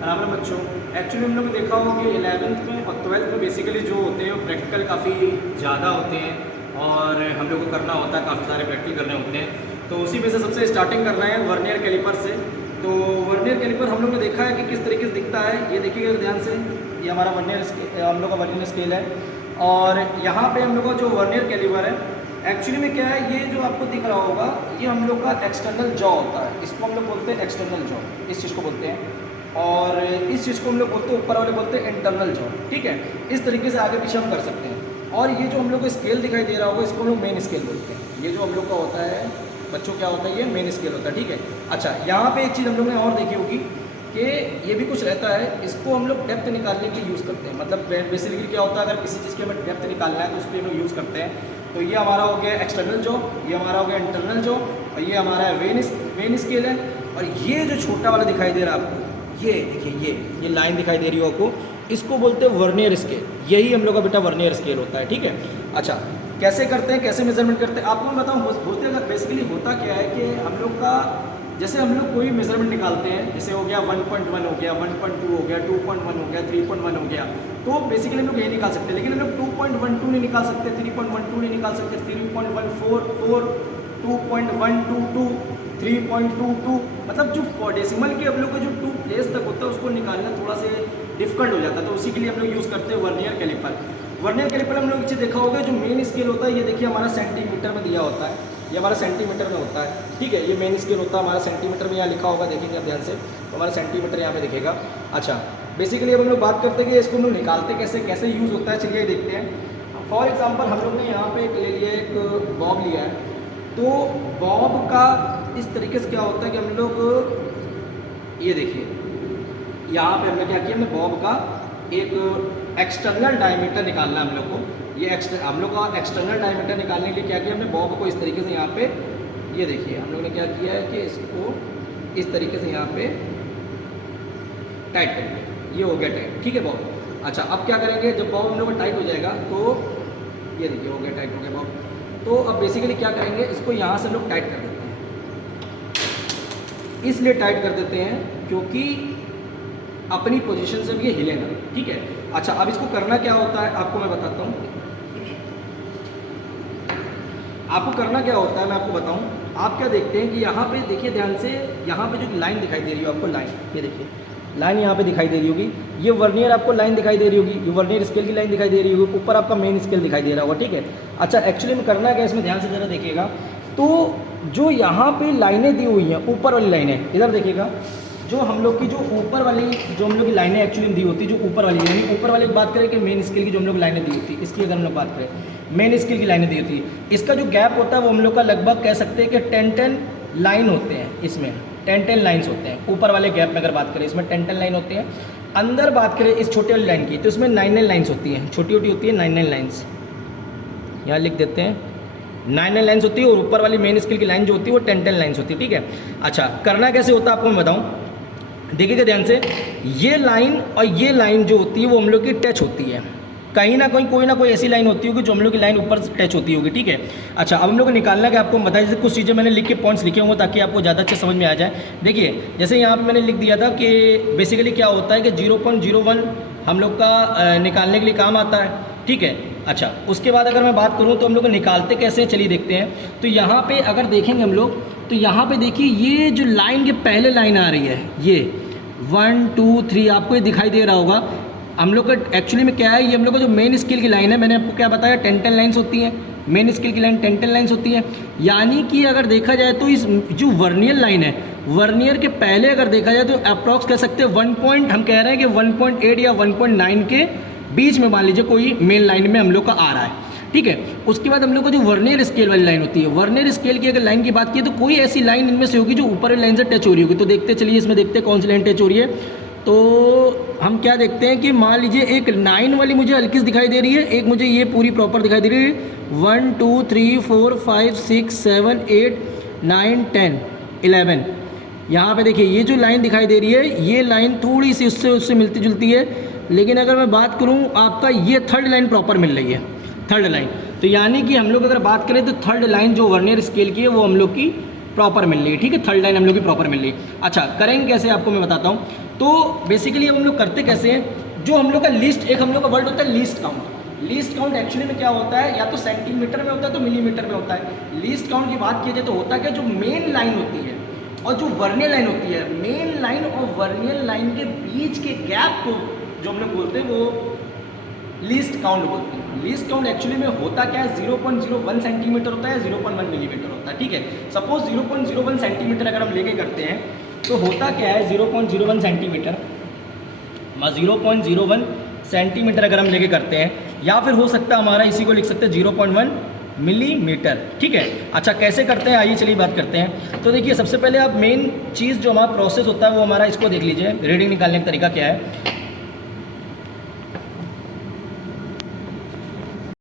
राम राम बच्चों। एक्चुअली हम लोग ने देखा होगा कि 11th में और 12th में बेसिकली जो होते हैं वो प्रैक्टिकल काफ़ी ज़्यादा होते हैं और हम लोग को करना होता है, काफ़ी सारे प्रैक्टिकल करने होते हैं। तो उसी में से सबसे स्टार्टिंग करना है वर्नियर कैलिपर से। तो वर्नियर कैलिपर हम लोग ने देखा है कि किस तरीके से दिखता है। ये देखिएगा ध्यान से, ये हमारा वर्नियर स्केल, हम लोग का वर्नियर स्केल है। और यहाँ पे हम लोग का जो वर्नियर कैलिपर है एक्चुअली में क्या है, ये जो आपको दिख रहा होगा ये हम लोग का एक्सटर्नल जॉ होता है। इसको हम लोग बोलते हैं एक्सटर्नल जॉ, इस चीज़ को बोलते हैं। और इस चीज़ को हम लोग बोलते हैं, ऊपर वाले बोलते हैं इंटरनल जॉ। ठीक है, इस तरीके से आगे पीछे हम कर सकते हैं। और ये जो हम लोग को स्केल दिखाई दे रहा होगा इसको हम लोग मेन स्केल बोलते हैं। ये जो हम लोग का होता है बच्चों, क्या होता है, ये मेन स्केल होता है। ठीक है, अच्छा यहाँ पे एक चीज़ हम लोग ने और देखी होगी कि ये भी कुछ रहता है, इसको हम लोग डेप्थ निकालने के लिए यूज़ करते हैं। मतलब बेसिकली क्या होता है, अगर किसी चीज़ के हमें डेप्थ निकालना है तो उसके लिए हम लोग यूज़ करते हैं। तो ये हमारा हो गया एक्सटर्नल जॉ, ये हमारा हो गया इंटरनल जॉ, और ये हमारा मेन स्केल है। और ये जो छोटा वाला दिखाई दे रहा है आपको, ये देखिए, ये लाइन दिखाई दे रही हो आपको, इसको बोलते हैं वर्नियर स्केल। यही हम लोग का बेटा वर्नियर स्केल होता है। ठीक है, अच्छा कैसे करते हैं, कैसे मेजरमेंट करते हैं आपको मैं बताऊँ। होते बेसिकली होता क्या है कि हम लोग का, जैसे हम लोग कोई मेजरमेंट निकालते हैं, जैसे हो गया 1.1 हो गया, 1.2 हो गया, 2.1 हो गया, 3.1 हो गया, तो बेसिकली हम लोग यही निकाल सकते हैं। लेकिन हम लोग 2.12 नहीं निकाल सकते, 3.12 नहीं निकाल सकते, 3.144, 2.122, 3.22, मतलब जो डेसिमल के हम लोग का जो 2 प्लेस तक होता है उसको निकालना थोड़ा से डिफिकल्ट हो जाता है। तो उसी के लिए हम लोग यूज़ करते हैं वर्नियर कैलिपर। वर्नियर कैलिपर हम लोग नीचे देखा होगा, जो मेन स्केल होता है ये देखिए हमारा सेंटीमीटर में दिया होता है, ये हमारा सेंटीमीटर में होता है। ठीक है, ये मेन स्केल होता है हमारा सेंटीमीटर में, यहाँ लिखा होगा, देखेंगे आप ध्यान से, तो हमारा सेंटीमीटर यहाँ पे दिखेगा। अच्छा बेसिकली अब हम लोग बात करते हैं कि इसको हम लोग निकालते कैसे, कैसे यूज़ होता है, चलिए देखते हैं। फॉर एग्जांपल हम लोग ने यहाँ पे एक ले लिया, एक बॉब लिया है। तो बॉब का इस तरीके से क्या होता है कि हम लोग ये देखिए, यहाँ पे हमने क्या किया, हमने बॉब का एक एक्सटर्नल डायमीटर निकालना है हम लोग को। ये हम लोग का एक्सटर्नल डायमीटर निकालने के लिए क्या किया, हमने बॉब को इस तरीके से यहाँ पे, ये देखिए हम लोग ने क्या किया है कि इसको इस तरीके से यहाँ पे टाइट कर दिया, ये हो गया टाइट। ठीक है बॉब। अच्छा अब क्या करेंगे, जब बॉब हम लोग का टाइट हो जाएगा तो ये देखिए हो गया टाइट, हो गया बॉब। तो अब बेसिकली क्या करेंगे, इसको यहाँ से लोग टाइट कर देते हैं। इसलिए टाइट कर देते हैं क्योंकि अपनी पोजीशन से भी ये हिले ना। ठीक है, अच्छा अब इसको करना क्या होता है आपको मैं बताता हूँ। आपको करना क्या होता है मैं आपको बताऊँ। आप क्या देखते हैं कि यहाँ पे देखिए ध्यान से, यहाँ पे जो लाइन दिखाई दे रही हो आपको, लाइन ये देखिए, लाइन यहाँ पे दिखाई दे रही होगी, ये वर्नियर आपको लाइन दिखाई दे रही होगी, ये वर्नियर स्केल की लाइन दिखाई दे रही होगी, ऊपर आपका मेन स्केल दिखाई दे रहा होगा। ठीक है, अच्छा एक्चुअली में करना क्या है इसमें, ध्यान से ज़रा देखिएगा। तो जो यहाँ पे लाइनें दी हुई हैं, ऊपर वाली लाइनें, इधर देखिएगा, जो हम लोग की जो ऊपर वाली जो हम लोग की लाइनें एक्चुअली दी होती है, जो ऊपर वाली, यानी ऊपर वाली की बात करें कि मेन स्केल की जो हम लोग लाइनें दी होती है, इसकी अगर हम लोग बात करें, मेन स्केल की लाइनें दी होती है, इसका जो गैप होता है वो हम लोग का लगभग कह सकते हैं कि 10 लाइन होते हैं। इसमें 10 लाइन्स होते हैं। ऊपर वाले गैप में अगर बात करें इसमें 10 लाइन होते हैं। अंदर बात करें इस छोटे वाली लाइन की तो इसमें 9 लाइन्स होती हैं, छोटी छोटी होती है 9 लाइन्स, यहाँ लिख देते हैं 9 लाइन्स होती है। और ऊपर वाली मेन स्केल की लाइन जो होती है वो 10 लाइन्स होती है। ठीक है, अच्छा करना कैसे होता है आपको मैं बताऊँ, देखिएगा ध्यान से, ये लाइन और ये लाइन जो होती है वो हम लोग की टच होती है, कहीं ना कहीं कोई ना कोई ऐसी लाइन होती होगी जो हम लोग की लाइन ऊपर से टच होती होगी। ठीक है, अच्छा अब हम लोग को निकालना है, आपको बताया जैसे कुछ चीज़ें मैंने लिख के पॉइंट्स लिखे होंगे ताकि आपको ज़्यादा अच्छे समझ में आ जाए। देखिए जैसे यहाँ पे मैंने लिख दिया था कि बेसिकली क्या होता है कि 0.01 हम लोग का निकालने के लिए काम आता है। ठीक है, अच्छा उसके बाद अगर मैं बात करूँ तो हम लोग को निकालते कैसे हैं, चलिए देखते हैं। तो यहाँ पर अगर देखेंगे हम लोग तो यहाँ पर देखिए ये जो लाइन के पहले लाइन आ रही है, ये 1 2 3 आपको ये दिखाई दे रहा होगा। हम लोग का एक्चुअली में क्या है, ये हम लोग का जो मेन स्केल की लाइन है, मैंने आपको क्या बताया, 10 लाइन्स होती हैं। मेन स्केल की लाइन 10 लाइन्स होती है। यानी कि अगर देखा जाए तो इस जो वर्नियर लाइन है, वर्नियर के पहले अगर देखा जाए तो अप्रॉक्स कह सकते हैं 1 हम कह रहे हैं कि 1.8 या 1.9 के बीच में मान लीजिए कोई मेन लाइन में हम लोग का आ रहा है। ठीक है, उसके बाद हम लोग को जो वर्नियर स्केल वाली लाइन होती है, वर्नियर स्केल की अगर लाइन की बात की तो कोई ऐसी लाइन इनमें से होगी जो ऊपर वाली लाइन से टच हो रही होगी। तो देखते चलिए इसमें देखते हैं कौन सी लाइन टच हो रही है। तो हम क्या देखते हैं कि मान लीजिए एक 9 वाली मुझे हल्की दिखाई दे रही है, एक मुझे ये पूरी प्रॉपर दिखाई दे रही है। 1 2 3 4 5 6 7 8 9 10 11, यहाँ पे देखिए ये जो लाइन दिखाई दे रही है, ये लाइन थोड़ी सी उससे मिलती जुलती है। लेकिन अगर मैं बात करूँ आपका, ये 3rd लाइन प्रॉपर मिल रही है, 3rd लाइन। तो यानी कि हम लोग अगर बात करें तो 3rd लाइन जो वर्नियर स्केल की है वो हम लोग की प्रॉपर मिल रही है। ठीक है, 3rd लाइन हम लोग की प्रॉपर मिल रही है। अच्छा करेंगे कैसे आपको मैं बताता हूँ। तो बेसिकली अब हम लोग करते कैसे हैं, जो हम लोग का लिस्ट, एक हम लोग का वर्ड होता है least count. Least count actually में क्या होता है, या तो सेंटीमीटर में होता है तो मिलीमीटर में होता है। लीस्ट काउंट की बात की जाए तो होता क्या, जो मेन लाइन होती है और जो वर्नियर लाइन होती है, मेन लाइन और वर्नियर लाइन के बीच के गैप को जो हम लोग बोलते हैं वो लीस्ट काउंट बोलते हैं। लीस्ट काउंट एक्चुअली में होता क्या है, 0.01 सेंटीमीटर होता है, 0.1 मिलीमीटर होता है। ठीक है, सपोज 0.01 सेंटीमीटर अगर हम लेके करते हैं तो होता क्या है, 0.01 सेंटीमीटर 0.01 सेंटीमीटर अगर हम लेके करते हैं, या फिर हो सकता है हमारा इसी को लिख सकते हैं 0.1 मिलीमीटर। ठीक है, अच्छा कैसे करते हैं, आइए चलिए बात करते हैं। तो देखिए सबसे पहले आप मेन चीज़ जो हमारा प्रोसेस होता है वो हमारा, इसको देख लीजिए, रीडिंग निकालने का तरीका क्या है।